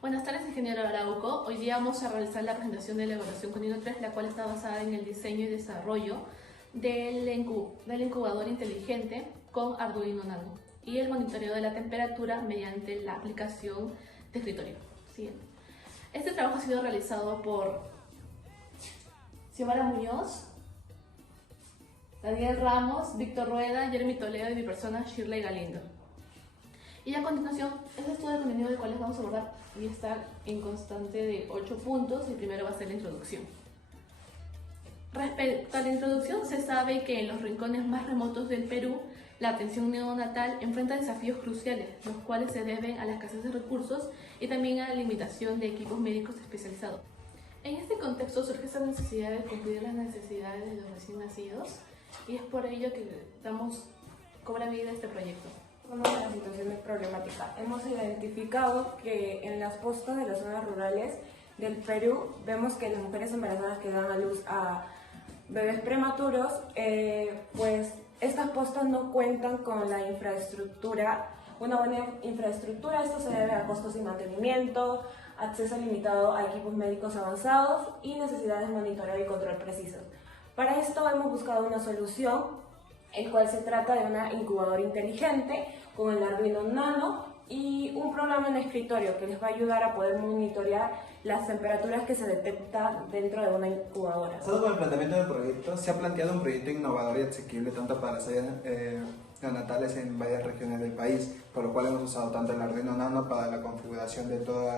Buenas tardes, ingeniero Arauco. Hoy día vamos a realizar la presentación de la evaluación Conino 3, la cual está basada en el diseño y desarrollo del incubador inteligente con Arduino Nano y el monitoreo de la temperatura mediante la aplicación de escritorio. Siguiente. Este trabajo ha sido realizado por Xiomara Muñoz, Daniel Ramos, Víctor Rueda, Jeremy Toledo y mi persona Shirley Galindo. Y a continuación, este estudio de contenido del cual les vamos a abordar y está en constante de 8 puntos. Y primero va a ser la introducción. Respecto a la introducción, se sabe que en los rincones más remotos del Perú, la atención neonatal enfrenta desafíos cruciales, los cuales se deben a la escasez de recursos y también a la limitación de equipos médicos especializados. En este contexto surge esa necesidad de cumplir las necesidades de los recién nacidos y es por ello que cobra vida este proyecto. Una de las situaciones problemáticas. Hemos identificado que en las postas de las zonas rurales del Perú vemos que las mujeres embarazadas que dan a luz a bebés prematuros, pues estas postas no cuentan con la infraestructura, una buena infraestructura. Esto se debe a costos de mantenimiento, acceso limitado a equipos médicos avanzados y necesidades de monitoreo y control precisos. Para esto hemos buscado una solución, el cual se trata de una incubadora inteligente con el Arduino Nano y un programa en escritorio que les va a ayudar a poder monitorear las temperaturas que se detectan dentro de una incubadora. Basado con el planteamiento del proyecto, se ha planteado un proyecto innovador y asequible tanto para las áreas neonatales en varias regiones del país, por lo cual hemos usado tanto el Arduino Nano para la configuración de todo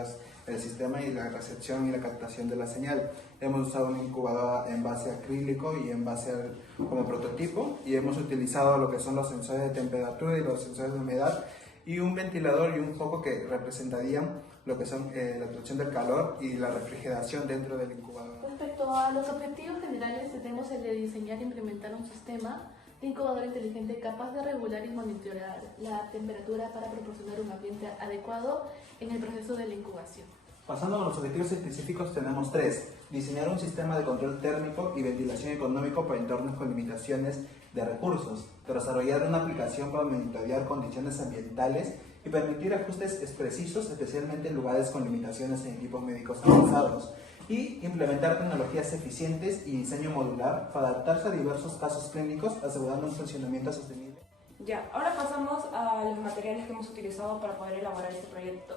el sistema y la recepción y la captación de la señal. Hemos usado una incubadora en base acrílico y en base como prototipo, y hemos utilizado lo que son los sensores de temperatura y los sensores de humedad y un ventilador y un foco que representarían lo que son la obtención del calor y la refrigeración dentro del incubador. Respecto a los objetivos generales, tenemos el de diseñar e implementar un sistema de incubadora inteligente capaz de regular y monitorear la temperatura para proporcionar un ambiente adecuado en el proceso de la incubación. Pasando a los objetivos específicos, tenemos 3. Diseñar un sistema de control térmico y ventilación económico para entornos con limitaciones de recursos. Desarrollar una aplicación para monitorear condiciones ambientales y permitir ajustes precisos, especialmente en lugares con limitaciones en equipos médicos avanzados. Y implementar tecnologías eficientes y diseño modular para adaptarse a diversos casos clínicos, asegurando un funcionamiento sostenible. Ya, ahora pasamos a los materiales que hemos utilizado para poder elaborar este proyecto.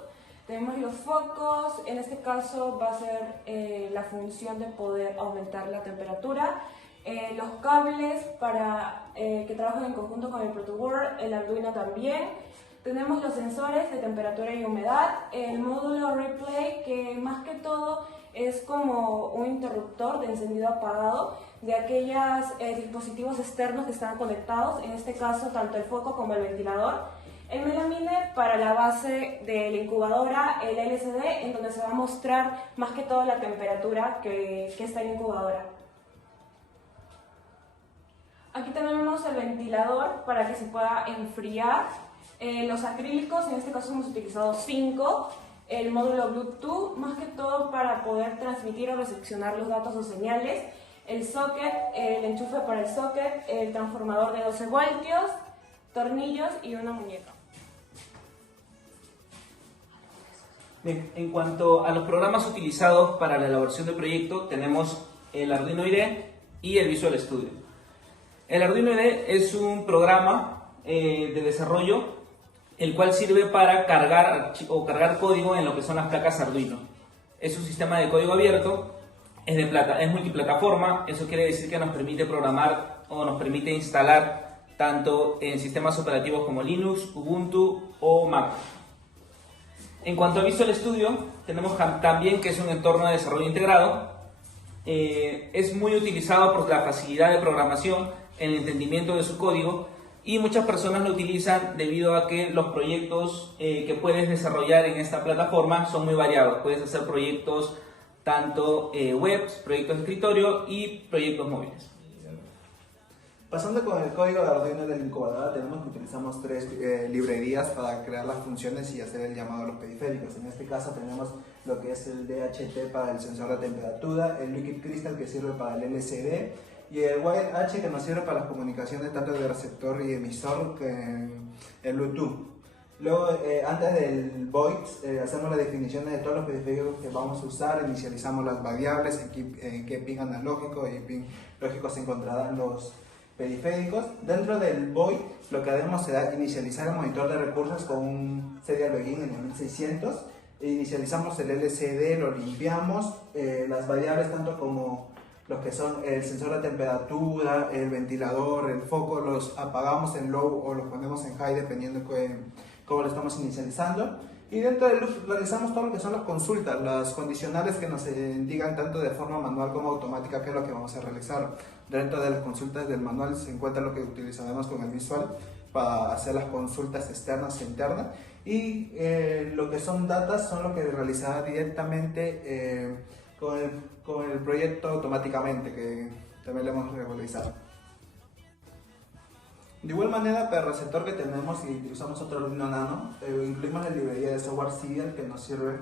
Tenemos los focos, en este caso va a ser la función de poder aumentar la temperatura, los cables para que trabajen en conjunto con el protoboard, el Arduino también. Tenemos los sensores de temperatura y humedad, el módulo replay, que más que todo es como un interruptor de encendido apagado de aquellos dispositivos externos que están conectados, en este caso tanto el foco como el ventilador. El melamine para la base de la incubadora, el LCD, en donde se va a mostrar más que todo la temperatura que está en la incubadora. Aquí tenemos el ventilador para que se pueda enfriar. Los acrílicos, en este caso hemos utilizado 5. El módulo Bluetooth, más que todo para poder transmitir o recepcionar los datos o señales. El socket, el enchufe para el socket, el transformador de 12 voltios, tornillos y una muñeca. Bien, en cuanto a los programas utilizados para la elaboración del proyecto, tenemos el Arduino IDE y el Visual Studio. El Arduino IDE es un programa de desarrollo el cual sirve para cargar código en lo que son las placas Arduino. Es un sistema de código abierto, es multiplataforma. Eso quiere decir que nos permite programar o nos permite instalar tanto en sistemas operativos como Linux, Ubuntu o Mac. En cuanto a Visual Studio, tenemos también que es un entorno de desarrollo integrado. Es muy utilizado por la facilidad de programación, el entendimiento de su código, y muchas personas lo utilizan debido a que los proyectos que puedes desarrollar en esta plataforma son muy variados. Puedes hacer proyectos tanto webs, proyectos de escritorio y proyectos móviles. Pasando con el código de Arduino de la incubadora, tenemos que utilizamos 3 librerías para crear las funciones y hacer el llamado a los periféricos. En este caso tenemos lo que es el DHT para el sensor de temperatura, el Liquid Crystal que sirve para el LCD y el WireH que nos sirve para las comunicaciones tanto de receptor y emisor que el Bluetooth. Luego, antes del void, hacemos las definiciones de todos los periféricos que vamos a usar, inicializamos las variables, en qué pin analógico y pin lógico se encontrarán los periféricos. Dentro del void, lo que haremos será inicializar el monitor de recursos con un serial login en el 1600. Inicializamos el LCD, lo limpiamos, las variables tanto como los que son el sensor de temperatura, el ventilador, el foco, los apagamos en low o los ponemos en high dependiendo de cómo lo estamos inicializando. Y dentro del loop realizamos todo lo que son las consultas, las condicionales que nos indican tanto de forma manual como automática qué es lo que vamos a realizar. Dentro de las consultas del manual se encuentra lo que utilizaremos con el visual para hacer las consultas externas e internas. Y lo que son datas son lo que realizará directamente con el proyecto automáticamente, que también lo hemos realizado. De igual manera, para el receptor que tenemos y usamos otro Arduino Nano, incluimos la librería de software Serial que nos sirve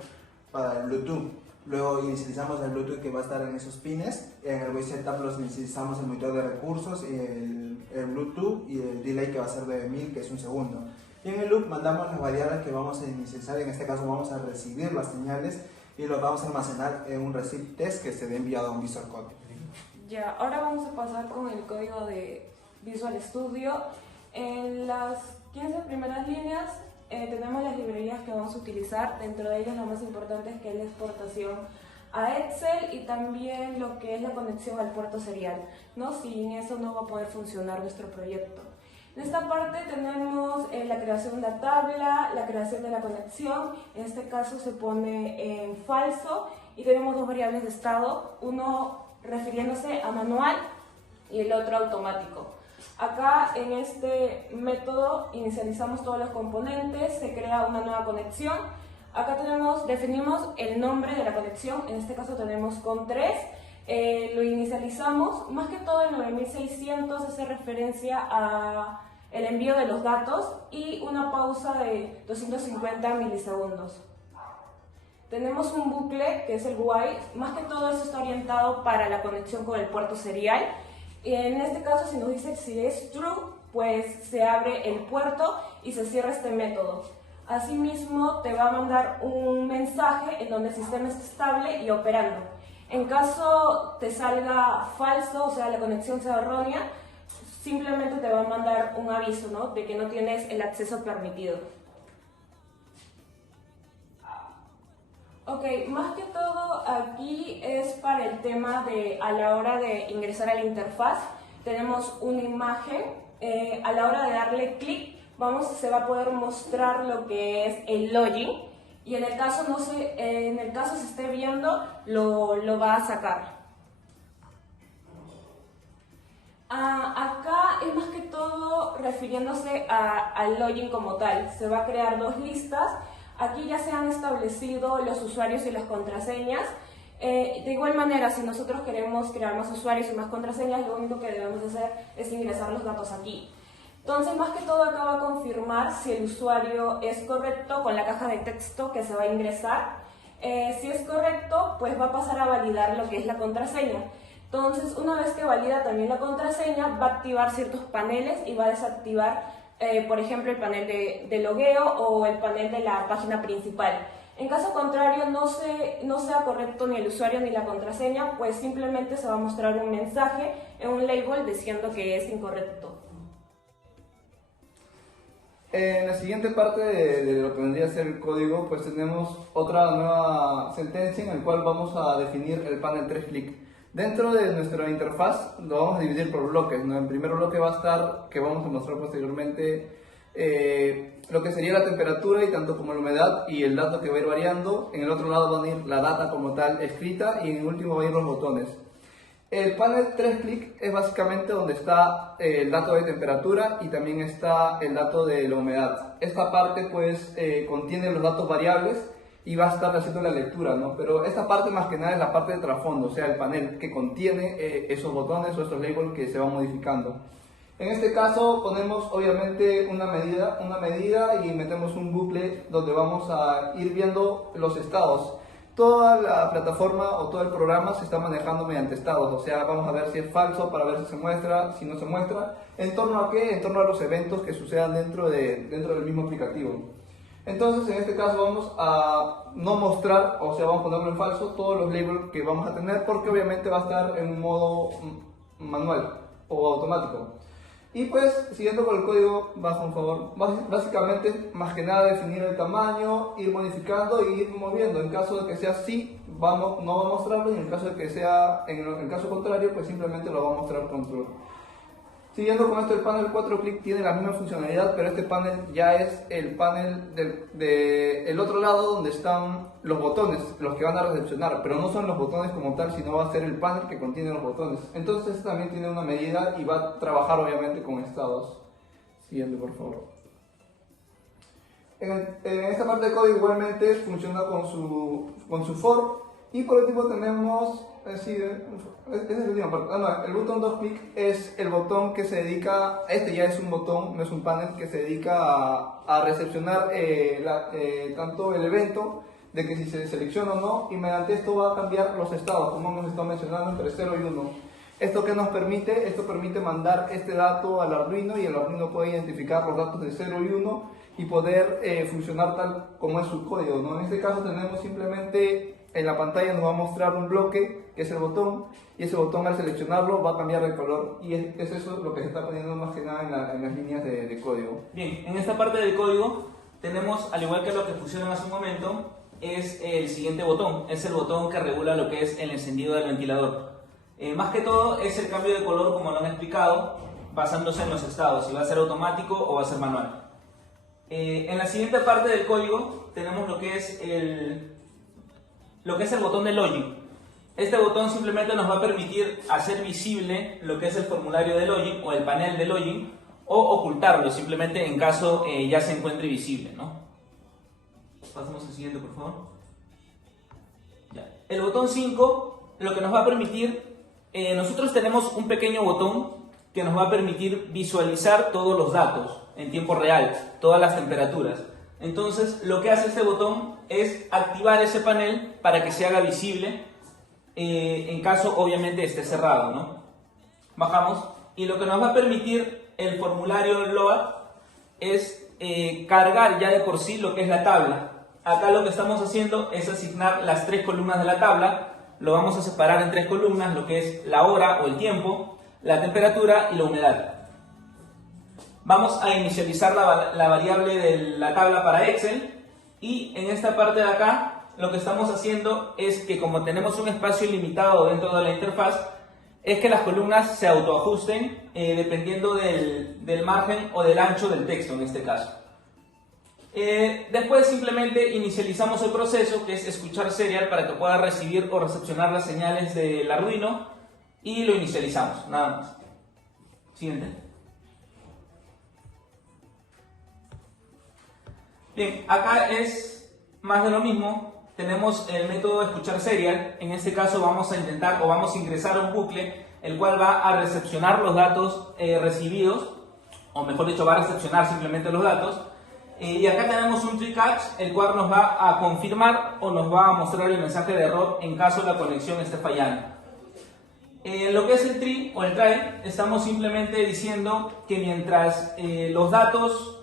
para el Bluetooth. Luego inicializamos el Bluetooth que va a estar en esos pines. En el voice setup los inicializamos el monitor de recursos, y el Bluetooth y el delay que va a ser de 1000, que es un segundo. Y en el loop mandamos las variables que vamos a inicializar. En este caso vamos a recibir las señales y los vamos a almacenar en un receipt test que será enviado a un Visual Code. Ya, ahora vamos a pasar con el código de Visual Studio. En las 15 primeras líneas tenemos las librerías que vamos a utilizar. Dentro de ellas la más importante es que es la exportación a Excel y también lo que es la conexión al puerto serial, ¿no? Sin eso no va a poder funcionar nuestro proyecto. En esta parte tenemos la creación de la tabla, la creación de la conexión. En este caso se pone en falso y tenemos dos variables de estado, uno refiriéndose a manual y el otro automático. Acá en este método inicializamos todos los componentes, se crea una nueva conexión. Acá definimos el nombre de la conexión, en este caso tenemos con 3. Lo inicializamos, más que todo el 9600 hace referencia a el envío de los datos y una pausa de 250 milisegundos. Tenemos un bucle que es el while, más que todo eso está orientado para la conexión con el puerto serial. En este caso, si nos dice si es true, pues se abre el puerto y se cierra este método. Asimismo, te va a mandar un mensaje en donde el sistema está estable y operando. En caso te salga falso, o sea, la conexión sea errónea, simplemente te va a mandar un aviso, ¿no?, de que no tienes el acceso permitido. Ok, más que todo aquí es para el tema de a la hora de ingresar a la interfaz. Tenemos una imagen, a la hora de darle clic se va a poder mostrar lo que es el login y en el caso se esté viendo lo va a sacar. Acá es más que todo refiriéndose al login como tal. Se va a crear dos listas. Aquí ya se han establecido los usuarios y las contraseñas. De igual manera, si nosotros queremos crear más usuarios y más contraseñas, lo único que debemos hacer es ingresar los datos aquí. Entonces, más que todo, acá va a confirmar si el usuario es correcto con la caja de texto que se va a ingresar. Si es correcto, pues va a pasar a validar lo que es la contraseña. Entonces, una vez que valida también la contraseña, va a activar ciertos paneles y va a desactivar por ejemplo, el panel de logueo o el panel de la página principal. En caso contrario, no sea correcto ni el usuario ni la contraseña, pues simplemente se va a mostrar un mensaje en un label diciendo que es incorrecto. En la siguiente parte de lo que vendría a ser el código, pues tenemos otra nueva sentencia en la cual vamos a definir el panel 3 clic. Dentro de nuestra interfaz lo vamos a dividir por bloques, ¿no? En primer bloque va a estar, que vamos a mostrar posteriormente, lo que sería la temperatura y tanto como la humedad y el dato que va a ir variando. En el otro lado van a ir la data como tal escrita y en el último van a ir los botones. El panel 3 clic es básicamente donde está el dato de temperatura y también está el dato de la humedad. Esta parte pues contiene los datos variables y va a estar haciendo la lectura, ¿no? Pero esta parte más que nada es la parte de trasfondo, o sea, el panel que contiene esos botones o esos labels que se van modificando. En este caso ponemos obviamente una medida y metemos un bucle donde vamos a ir viendo los estados. Toda la plataforma o todo el programa se está manejando mediante estados, o sea, vamos a ver si es falso para ver si se muestra, si no se muestra. ¿En torno a qué? En torno a los eventos que sucedan dentro del mismo aplicativo. Entonces, en este caso vamos a no mostrar, o sea, vamos a ponerlo en falso, todos los labels que vamos a tener, porque obviamente va a estar en un modo manual o automático. Y pues, siguiendo con el código, bajo un favor, básicamente, más que nada, definir el tamaño, ir modificando e ir moviendo. En caso de que sea así, no va a mostrarlo, y en caso de que sea, en el caso contrario, pues simplemente lo va a mostrar control. Siguiendo con esto, el panel 4 clic tiene la misma funcionalidad, pero este panel ya es el panel del otro lado donde están los botones, los que van a recepcionar, pero no son los botones como tal, sino va a ser el panel que contiene los botones. Entonces este también tiene una medida y va a trabajar obviamente con estados. Siguiente, por favor. En esta parte de código igualmente funciona con su for, y por último tenemos es la última parte. El botón 2 clic es el botón que se dedica, este ya es un botón, no es un panel, que se dedica a recepcionar tanto el evento de que si se selecciona o no, y mediante esto va a cambiar los estados, como hemos estado mencionando, entre 0 y 1. ¿Esto qué nos permite? Esto permite mandar este dato al Arduino, y el Arduino puede identificar los datos de 0 y 1 y poder funcionar tal como es su código, ¿no? En este caso tenemos simplemente en la pantalla nos va a mostrar un bloque, que es el botón, y ese botón al seleccionarlo va a cambiar de color, y es eso lo que se está poniendo más que nada en las líneas de código. Bien, en esta parte del código tenemos, al igual que lo que pusieron hace un momento, es el siguiente botón, es el botón que regula lo que es el encendido del ventilador. Más que todo es el cambio de color, como lo han explicado, basándose en los estados, si va a ser automático o va a ser manual. En la siguiente parte del código tenemos lo que es el botón de login. Este botón simplemente nos va a permitir hacer visible lo que es el formulario de login o el panel de login, o ocultarlo simplemente en caso ya se encuentre visible, ¿no? Pasamos al siguiente, por favor. Ya. El botón 5 lo que nos va a permitir, nosotros tenemos un pequeño botón que nos va a permitir visualizar todos los datos en tiempo real, todas las temperaturas. Entonces, lo que hace este botón es activar ese panel para que se haga visible en caso, obviamente, esté cerrado, ¿no? Bajamos, y lo que nos va a permitir el formulario LOAD es cargar ya de por sí lo que es la tabla. Acá lo que estamos haciendo es asignar las 3 columnas de la tabla. Lo vamos a separar en 3 columnas, lo que es la hora o el tiempo, la temperatura y la humedad. Vamos a inicializar la variable de la tabla para Excel, y en esta parte de acá lo que estamos haciendo es que, como tenemos un espacio ilimitado dentro de la interfaz, es que las columnas se autoajusten dependiendo del margen o del ancho del texto en este caso. Después simplemente inicializamos el proceso, que es escuchar serial para que pueda recibir o recepcionar las señales del Arduino, y lo inicializamos, nada más. Siguiente. Bien, acá es más de lo mismo. Tenemos el método de escuchar serial. En este caso vamos a intentar, o vamos a ingresar a un bucle, el cual va a recepcionar los datos recibidos, o mejor dicho, va a recepcionar simplemente los datos. Y acá tenemos un tree catch, el cual nos va a confirmar o nos va a mostrar el mensaje de error en caso la conexión esté fallando. Lo que es el tree o el try, estamos simplemente diciendo que mientras los datos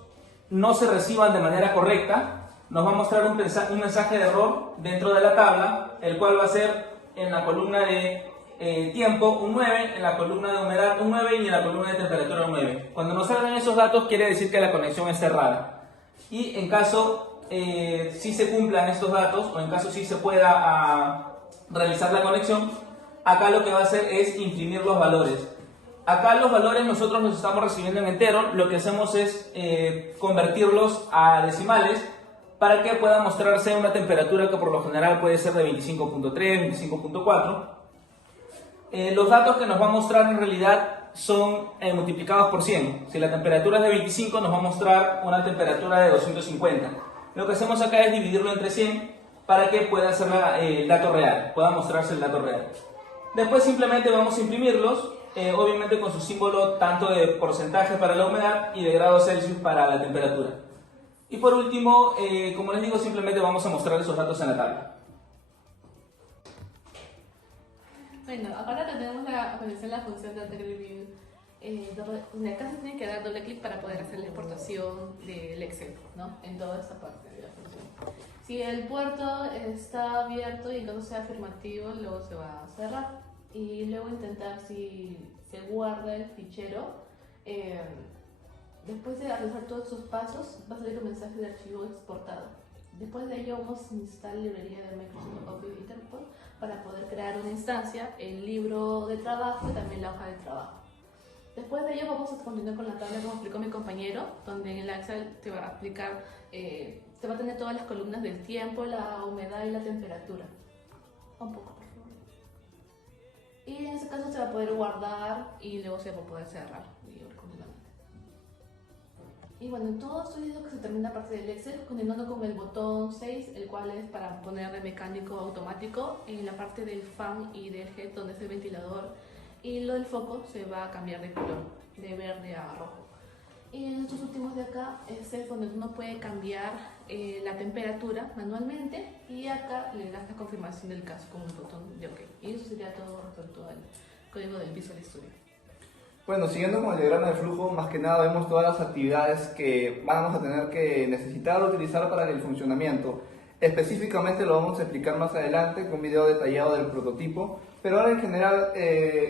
no se reciban de manera correcta, nos va a mostrar un mensaje de error dentro de la tabla, el cual va a ser en la columna de tiempo un 9, en la columna de humedad un 9 y en la columna de temperatura un 9. Cuando nos salgan esos datos quiere decir que la conexión está errada. Y en caso sí se cumplan estos datos, o en caso sí se pueda realizar la conexión, acá lo que va a hacer es imprimir los valores. Acá los valores nosotros los estamos recibiendo en entero, lo que hacemos es convertirlos a decimales para que pueda mostrarse una temperatura que por lo general puede ser de 25.3, 25.4. Los datos que nos va a mostrar en realidad son multiplicados por 100. Si la temperatura es de 25, nos va a mostrar una temperatura de 250. Lo que hacemos acá es dividirlo entre 100 para que pueda ser el dato real, pueda mostrarse el dato real. Después simplemente vamos a imprimirlos, obviamente con su símbolo tanto de porcentaje para la humedad y de grados Celsius para la temperatura. Y por último, como les digo, simplemente vamos a mostrar esos datos en la tabla. Bueno, ahora tenemos a conocer la función de Data Review. acá se tiene que dar doble clic para poder hacer la exportación del Excel, ¿no? En toda esta parte de la función. Si el puerto está abierto y no sea afirmativo, luego se va a cerrar. Y luego intentar si se guarda el fichero. Después de realizar todos esos pasos, va a salir un mensaje de archivo exportado. Después de ello vamos a instalar la librería de Microsoft Office Interpol para poder crear una instancia, el libro de trabajo y también la hoja de trabajo. Después de ello vamos a continuar con la tabla como explicó mi compañero, donde en el Excel te va a explicar, te va a tener todas las columnas del tiempo, la humedad y la temperatura. Un poco, por favor. Y en ese caso se va a poder guardar y luego se va a poder cerrar y continuamente. Y bueno, todo esto es lo que se termina aparte del Excel, continuando con el botón 6, el cual es para poner de mecánico automático en la parte del fan y del head, donde es el ventilador. Y lo del foco se va a cambiar de color, de verde a rojo. Y en estos últimos de acá es donde uno puede cambiar la temperatura manualmente y acá le das la confirmación del caso con un botón de OK. Y eso sería todo respecto al código del Visual Studio. Bueno, siguiendo con el diagrama de flujo, más que nada vemos todas las actividades que vamos a tener que necesitar o utilizar para el funcionamiento. Específicamente lo vamos a explicar más adelante con un video detallado del prototipo, pero ahora en general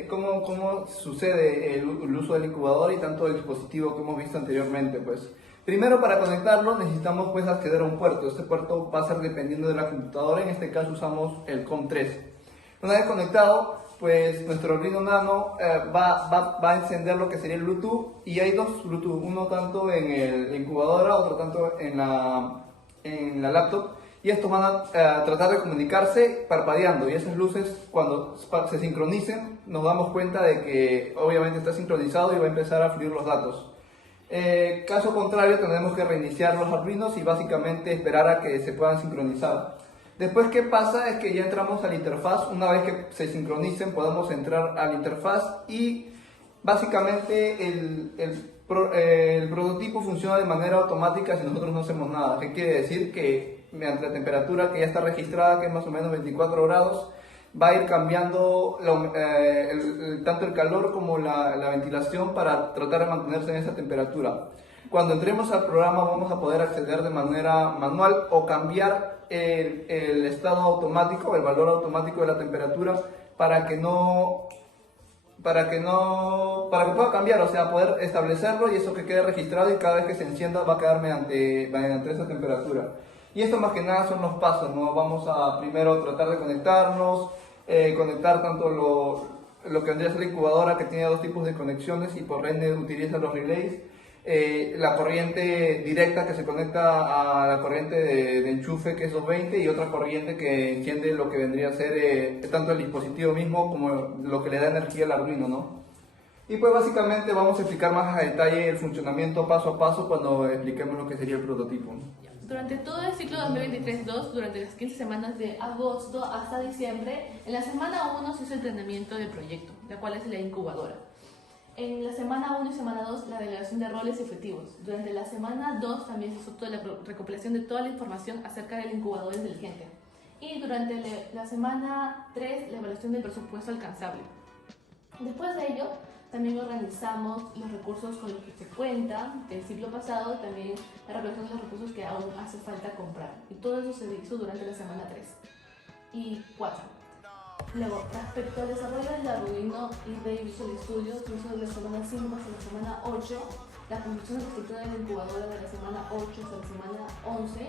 cómo sucede el uso del incubador y tanto del dispositivo que hemos visto anteriormente. Pues primero, para conectarlo necesitamos pues acceder a un puerto. Este puerto va a ser dependiendo de la computadora, en este caso usamos el COM3. Una vez conectado, pues nuestro Arduino Nano va a encender lo que sería el Bluetooth, y hay dos Bluetooth, uno tanto en el incubadora, otro tanto en la laptop. Y estos van a tratar de comunicarse parpadeando, y esas luces, cuando se sincronicen, nos damos cuenta de que obviamente está sincronizado y va a empezar a fluir los datos. Caso contrario, tendremos que reiniciar los Arduinos y básicamente esperar a que se puedan sincronizar. Después, ¿qué pasa? Es que ya entramos a la interfaz. Una vez que se sincronicen, podemos entrar a la interfaz y básicamente el prototipo funciona de manera automática si nosotros no hacemos nada. ¿Qué quiere decir? Que mediante la temperatura que ya está registrada, que es más o menos 24 grados, va a ir cambiando tanto el calor como la ventilación para tratar de mantenerse en esa temperatura. Cuando entremos al programa vamos a poder acceder de manera manual o cambiar el estado automático, el valor automático de la temperatura para que pueda cambiar, o sea, poder establecerlo y eso que quede registrado, y cada vez que se encienda va a quedar mediante esa temperatura. Y esto más que nada son los pasos, ¿no? Vamos a primero tratar de conectarnos, conectar tanto lo que vendría a ser la incubadora, que tiene dos tipos de conexiones y por ende utiliza los relays. La corriente directa que se conecta a la corriente de enchufe, que es 220, y otra corriente que enciende lo que vendría a ser tanto el dispositivo mismo como lo que le da energía al Arduino, ¿no? Y pues básicamente vamos a explicar más a detalle el funcionamiento paso a paso cuando expliquemos lo que sería el prototipo, ¿no? Durante todo el ciclo 2023-2, durante las 15 semanas de agosto hasta diciembre, en la semana 1 se hizo el entrenamiento del proyecto, la cual es la incubadora. En la semana 1 y semana 2, la delegación de roles y objetivos. Durante la semana 2 también se hizo toda la recopilación de toda la información acerca del incubador inteligente. Y durante la semana 3, la evaluación del presupuesto alcanzable. Después de ello, también organizamos los recursos con los que se cuenta del ciclo pasado, también la recolección de los recursos que aún hace falta comprar. Y todo eso se hizo durante la semana 3 y 4. Luego, respecto al desarrollo del Arduino y de Visual Studio, se hizo de la semana 5 hasta la semana 8, la construcción de la estructura de la incubadora de la semana 8 hasta la semana 11,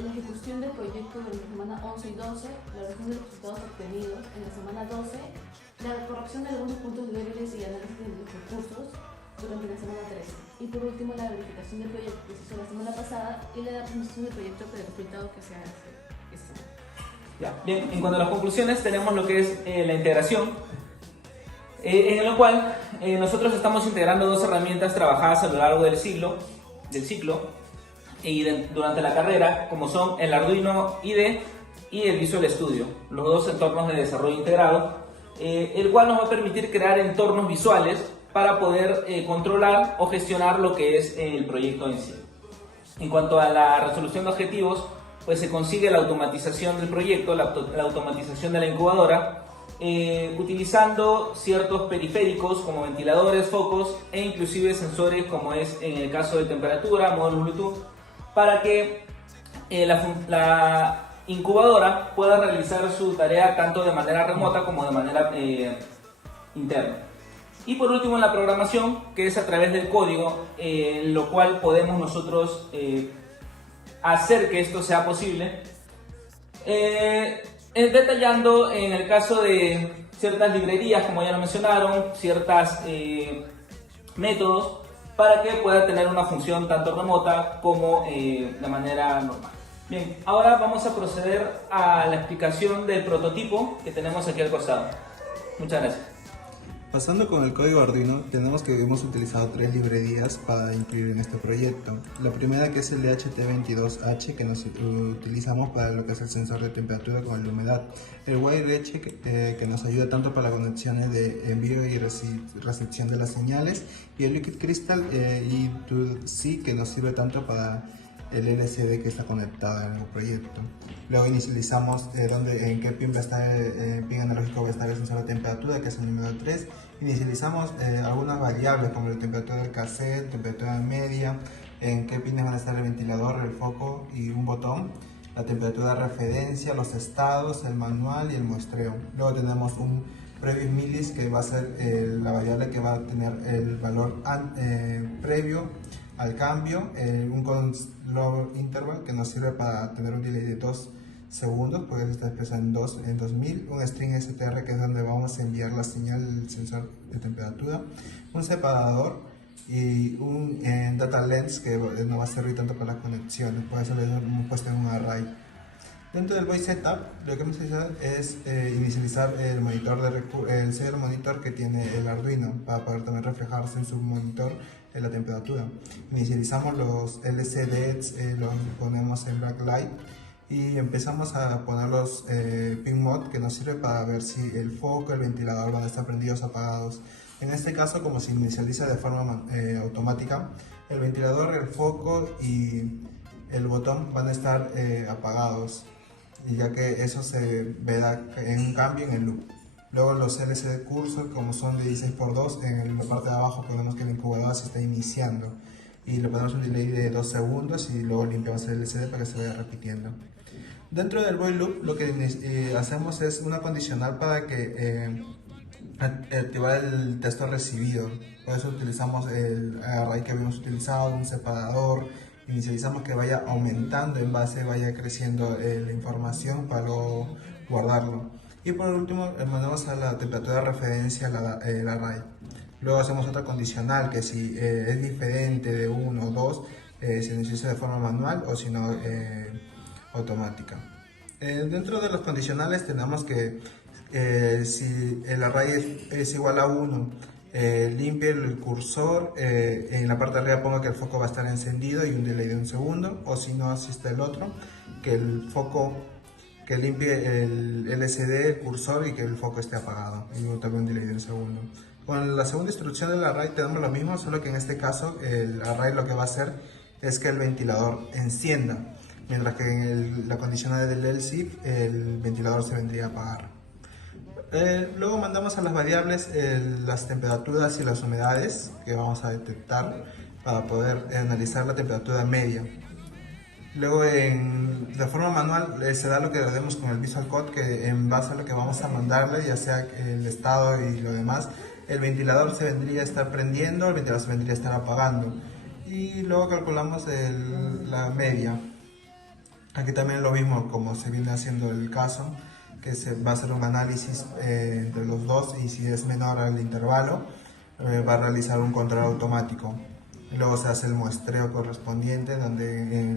la ejecución del proyecto de la semana 11 y 12, la evaluación de los resultados obtenidos en la semana 12, la corrección de algunos puntos débiles y análisis de los recursos durante la semana 13. Y por último, la verificación del proyecto que se hizo la semana pasada y la presentación del proyecto con el resultado que se hace. Ya. Bien, en cuanto a las conclusiones, tenemos lo que es la integración, en lo cual nosotros estamos integrando dos herramientas trabajadas a lo largo del ciclo y durante la carrera, como son el Arduino IDE y el Visual Studio, los dos entornos de desarrollo integrado, el cual nos va a permitir crear entornos visuales para poder controlar o gestionar lo que es el proyecto en sí. En cuanto a la resolución de objetivos, pues se consigue la automatización del proyecto, la automatización de la incubadora, utilizando ciertos periféricos como ventiladores, focos e inclusive sensores como es en el caso de temperatura, módulos Bluetooth, para que la incubadora pueda realizar su tarea tanto de manera remota como de manera interna. Y por último, en la programación, que es a través del código, lo cual podemos nosotros hacer que esto sea posible, detallando en el caso de ciertas librerías, como ya lo mencionaron, ciertos métodos para que pueda tener una función tanto remota como de manera normal. Bien, ahora vamos a proceder a la explicación del prototipo que tenemos aquí al costado. Muchas gracias. Pasando con el código Arduino, tenemos que hemos utilizado 3 librerías para incluir en este proyecto. La primera, que es el DHT22H, que nos utilizamos para lo que es el sensor de temperatura con la humedad. El WireEdge, que nos ayuda tanto para las conexiones de envío y recepción de las señales. Y el Liquid Crystal E2C, que nos sirve tanto para el LCD que está conectado en el proyecto. Luego inicializamos en qué pin va a estar, pin analógico va a estar el sensor de temperatura, que es el número 3. Inicializamos algunas variables como la temperatura del cassette, temperatura media, en qué pines van a estar el ventilador, el foco y un botón, la temperatura de referencia, los estados, el manual y el muestreo. Luego tenemos un previous milis, que va a ser la variable que va a tener el valor previo al cambio, un constant interval, que nos sirve para tener un delay de 2 segundos, porque se está expresado en 2000, un string str, que es donde vamos a enviar la señal del sensor de temperatura, un separador y un data lens, que nos va a servir tanto para las conexiones, por eso lo hemos puesto en un array. Dentro del voice setup, lo que hemos hecho es inicializar el serial monitor que tiene el Arduino, para poder también reflejarse en su monitor la temperatura. Inicializamos los LCDs, los ponemos en backlight y empezamos a poner los pin mod, que nos sirve para ver si el foco, el ventilador van a estar prendidos o apagados. En este caso, como se inicializa de forma automática, el ventilador, el foco y el botón van a estar apagados, y ya que eso se verá en un cambio en el loop. Luego los LCD cursor, como son de 16x2, en la parte de abajo ponemos que la incubadora se está iniciando y le ponemos un delay de 2 segundos y luego limpiamos el LCD para que se vaya repitiendo. Dentro del while loop, lo que hacemos es una condicional para que activar el texto recibido. Por eso utilizamos el array que habíamos utilizado, un separador. Inicializamos que vaya aumentando en base, vaya creciendo la información para luego guardarlo. Y por último, mandamos a la temperatura de referencia el array. Luego hacemos otra condicional, que si es diferente de 1 o 2, se inicia de forma manual o si no, automática. Dentro de los condicionales tenemos que si el array es igual a 1, limpie el cursor, en la parte de arriba ponga que el foco va a estar encendido y un delay de 1 segundo, o si no, asiste el otro, que el foco, que limpie el LCD, el cursor, y que el foco esté apagado, y también un delay de 1 segundo. Con la segunda instrucción del array tenemos lo mismo, solo que en este caso el array lo que va a hacer es que el ventilador encienda, mientras que en la condicional del LCD el ventilador se vendría a apagar. Luego mandamos a las variables las temperaturas y las humedades que vamos a detectar para poder analizar la temperatura media. Luego de forma manual se da lo que demos con el Visual Code, que en base a lo que vamos a mandarle, ya sea el estado y lo demás, el ventilador se vendría a estar prendiendo, el ventilador se vendría a estar apagando. Y luego calculamos la media. Aquí también lo mismo, como se viene haciendo el caso, que se va a hacer un análisis entre los dos, y si es menor al intervalo, va a realizar un control automático. Luego se hace el muestreo correspondiente, donde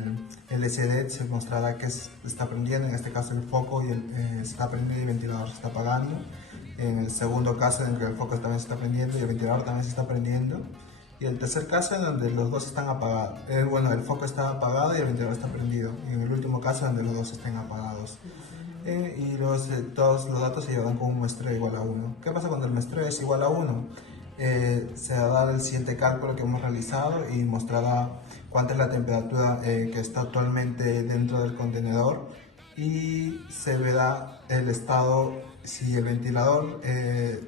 el LCD se mostrará que está prendiendo, en este caso el foco se está prendiendo y el ventilador se está apagando. En el segundo caso, en que el foco también se está prendiendo y el ventilador también se está prendiendo. Y el tercer caso, en donde los dos están apagados. El foco está apagado y el ventilador está prendido. Y en el último caso, donde los dos estén apagados. Y todos los datos se llevan con un muestreo igual a 1. ¿Qué pasa cuando el muestreo es igual a 1? Se dará el siguiente cálculo que hemos realizado y mostrará cuánta es la temperatura que está actualmente dentro del contenedor, y se verá el estado si el ventilador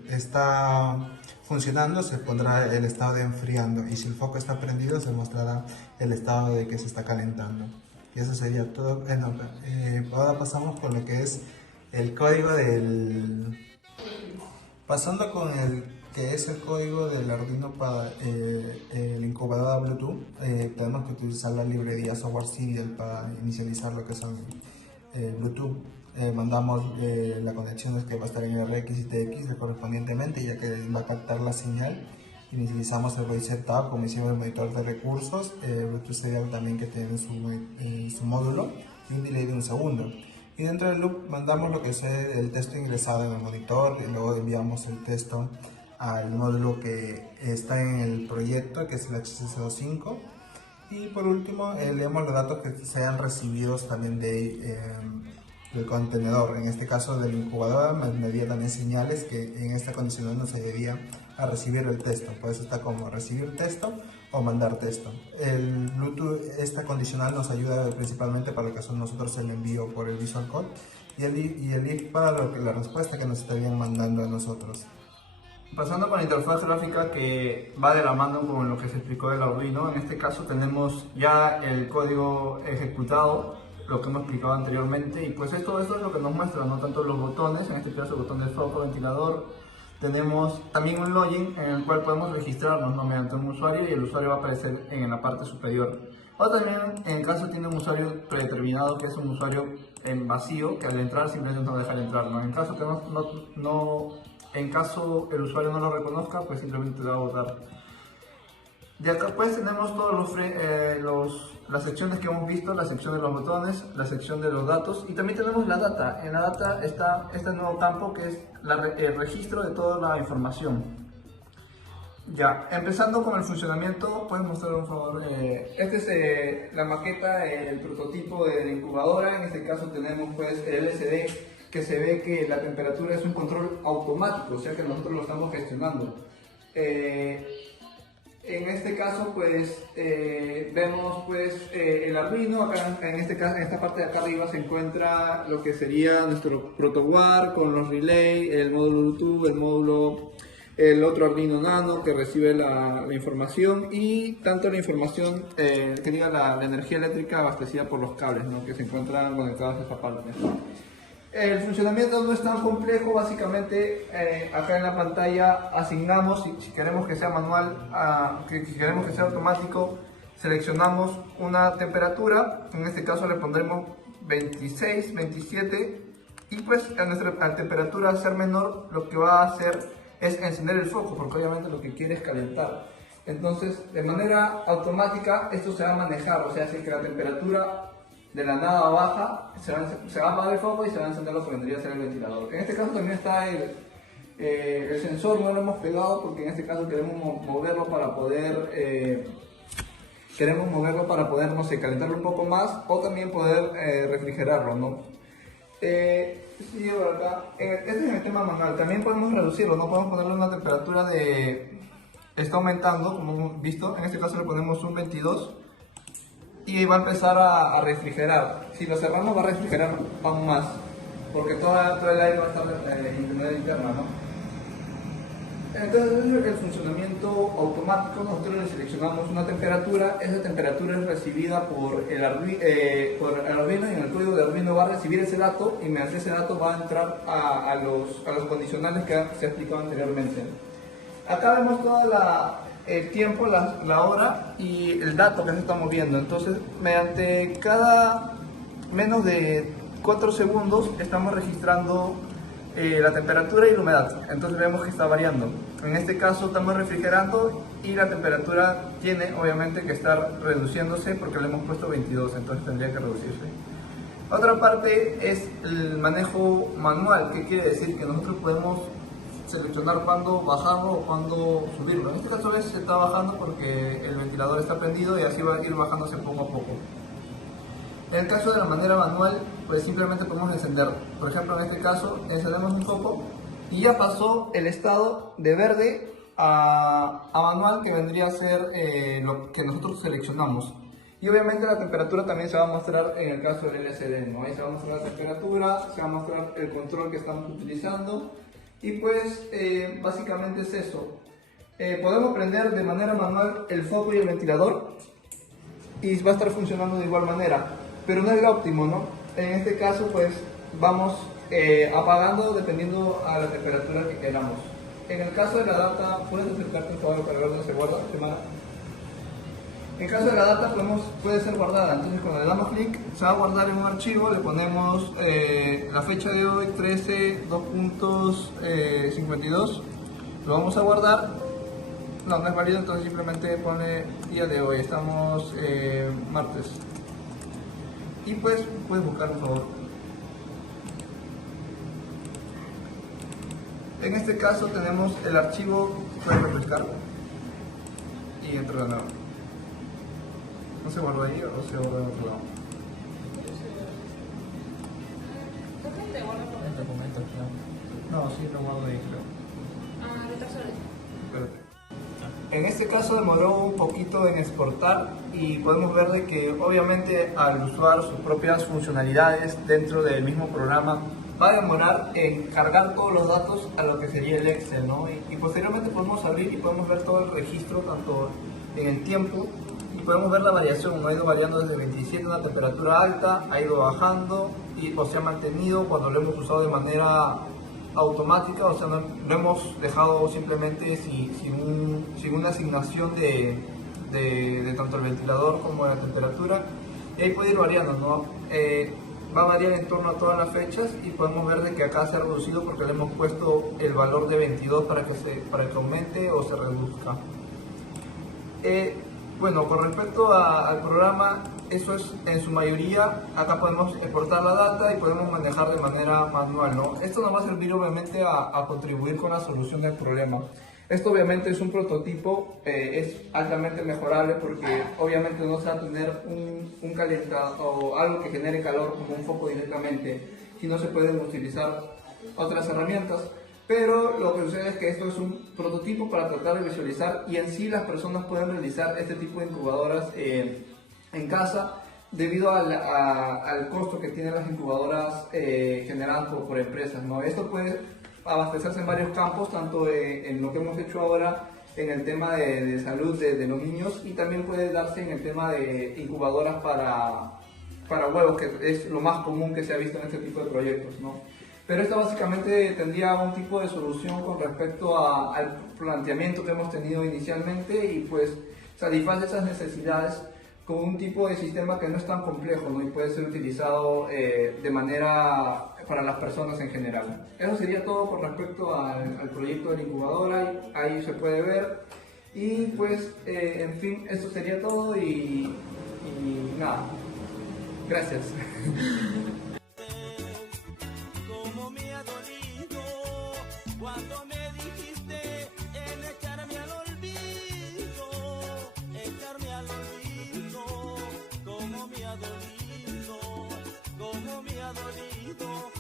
está funcionando, se pondrá el estado de enfriando, y si el foco está prendido se mostrará el estado de que se está calentando. Y eso sería todo. Ahora pasamos con lo que es el código del... Pasando con el que es el código del Arduino para el incubador Bluetooth, tenemos que utilizar la librería Software Serial para inicializar lo que son Bluetooth. Mandamos la conexión que va a estar en RX y TX correspondientemente, ya que va a captar la señal. Inicializamos el voice setup, como hicimos el monitor de recursos, Bluetooth Serial también, que tiene su módulo y un delay de 1 segundo. Y dentro del loop mandamos lo que es el texto ingresado en el monitor, y luego enviamos el texto al módulo que está en el proyecto, que es el HC05. Y por último, leemos los datos que sean recibidos también del contenedor, en este caso del incubador. Me dio también señales que en esta condicional no se debía a recibir el texto, por eso está como recibir texto o mandar texto. El Bluetooth, esta condicional nos ayuda principalmente para lo que son nosotros el envío por el Visual Code, y el if para la respuesta que nos estarían mandando a nosotros. Pasando con la interfaz gráfica, que va de la mano con lo que se explicó del Arduino, en este caso tenemos ya el código ejecutado, lo que hemos explicado anteriormente, y pues esto es lo que nos muestra, no tanto los botones, en este caso el botón de foco, ventilador. Tenemos también un login en el cual podemos registrarnos, ¿no?, mediante un usuario, y el usuario va a aparecer en la parte superior. O también, en el caso tiene un usuario predeterminado, que es un usuario en vacío, que al entrar simplemente nos deja entrar, ¿no? En caso el usuario no lo reconozca, pues simplemente le va a botar. De acá pues tenemos todos las secciones que hemos visto, la sección de los botones, la sección de los datos, y también tenemos la data. En la data está este nuevo campo, que es el registro de toda la información. Ya, empezando con el funcionamiento, ¿puedes mostrar un favor? Este es la maqueta, el prototipo de la incubadora. En este caso tenemos pues el LCD, que se ve que la temperatura es un control automático, o sea que nosotros lo estamos gestionando. En este caso pues vemos pues el Arduino. Acá en esta parte de acá arriba se encuentra lo que sería nuestro protoboard con los relay, el módulo Bluetooth, el otro Arduino Nano que recibe la información, y tanto la información que diga la energía eléctrica abastecida por los cables, ¿no?, que se encuentran conectados a esta parte. El funcionamiento no es tan complejo. Básicamente acá en la pantalla asignamos, si queremos que sea manual, si queremos que sea automático, seleccionamos una temperatura. En este caso le pondremos 26, 27, y pues a nuestra temperatura al ser menor lo que va a hacer es encender el foco, porque obviamente lo que quiere es calentar. Entonces de manera automática esto se va a manejar, o sea, si que la temperatura de la nada baja, se va a apagar el foco y se va a encender lo que vendría a ser el ventilador. En este caso también está el sensor, no lo hemos pegado porque en este caso queremos moverlo para poder no sé, calentarlo un poco más, o también poder refrigerarlo, ¿no? Sí, acá. Este es el tema manual. También podemos reducirlo, no podemos ponerle una temperatura está aumentando, como hemos visto. En este caso le ponemos un 22 y va a empezar a refrigerar. Si lo cerramos va a refrigerar aún más, porque todo el aire va a estar en la interna, ¿no? Entonces el funcionamiento automático, nosotros le seleccionamos una temperatura. Esa temperatura es recibida por el Arduino, y en el código de Arduino va a recibir ese dato, y mediante ese dato va a entrar a los condicionales que se ha explicado anteriormente. Acá vemos todo el tiempo, la hora y el dato que se está moviendo. Entonces mediante cada menos de 4 segundos estamos registrando la temperatura y la humedad. Entonces vemos que está variando. En este caso estamos refrigerando y la temperatura tiene obviamente que estar reduciéndose porque le hemos puesto 22, entonces tendría que reducirse. Otra parte es el manejo manual, que quiere decir que nosotros podemos seleccionar cuándo bajarlo o cuándo subirlo. En este caso se está bajando porque el ventilador está prendido y así va a ir bajándose poco a poco. En el caso de la manera manual, pues simplemente podemos encender. Por ejemplo, en este caso encendemos un foco y ya pasó el estado de verde a manual, que vendría a ser lo que nosotros seleccionamos. Y obviamente la temperatura también se va a mostrar en el caso del LCD, ¿no? Ahí se va a mostrar la temperatura, se va a mostrar el control que estamos utilizando y pues básicamente es eso. Podemos prender de manera manual el foco y el ventilador y va a estar funcionando de igual manera, pero no es lo óptimo, ¿no? En este caso pues vamos apagando dependiendo a la temperatura que queramos. En el caso de la data, ¿puedes acercarte por favor para ver dónde se guarda, Semana? En caso de la data puede ser guardada, entonces cuando le damos clic se va a guardar en un archivo, le ponemos la fecha de hoy 13.2.52, lo vamos a guardar, no es válido, entonces simplemente pone día de hoy, estamos martes, y pues puedes buscar por favor. En este caso tenemos el archivo, puedes refrescar y entro de nuevo. ¿No se guardó ahí o se guardó en otro lado? No, sí, lo guardo ahí, creo. Espérate. En este caso demoró un poquito en exportar y podemos ver de que obviamente al usar sus propias funcionalidades dentro del mismo programa va a demorar en cargar todos los datos a lo que sería el Excel, ¿no? Y posteriormente podemos abrir y podemos ver todo el registro tanto en el tiempo y podemos ver la variación, ¿no? Ha ido variando desde 27 una temperatura alta, ha ido bajando y se ha mantenido cuando lo hemos usado de manera automática, o sea, no, lo hemos dejado simplemente sin una asignación de tanto el ventilador como de la temperatura, y ahí puede ir variando, ¿no? Va a variar en torno a todas las fechas y podemos ver de que acá se ha reducido porque le hemos puesto el valor de 22 para que aumente o se reduzca. Bueno, con respecto al programa, eso es en su mayoría, acá podemos exportar la data y podemos manejar de manera manual, ¿no? Esto nos va a servir obviamente a contribuir con la solución del problema. Esto obviamente es un prototipo, es altamente mejorable porque obviamente no se va a tener un calentador o algo que genere calor como un foco directamente, sino se pueden utilizar otras herramientas. Pero lo que sucede es que esto es un prototipo para tratar de visualizar y en sí las personas pueden realizar este tipo de incubadoras en casa debido al costo que tienen las incubadoras generadas por empresas, ¿no? Esto puede abastecerse en varios campos, tanto en lo que hemos hecho ahora en el tema de salud de los niños y también puede darse en el tema de incubadoras para huevos, que es lo más común que se ha visto en este tipo de proyectos, ¿no? Pero esto básicamente tendría un tipo de solución con respecto al planteamiento que hemos tenido inicialmente y pues satisface esas necesidades con un tipo de sistema que no es tan complejo, ¿no? Y puede ser utilizado de manera para las personas en general. Eso sería todo con respecto al proyecto de la incubadora, ahí se puede ver. Y pues, en fin, eso sería todo y nada. Gracias. Como me ha dolido cuando me dijiste en echarme al olvido, como me ha dolido, como me ha dolido.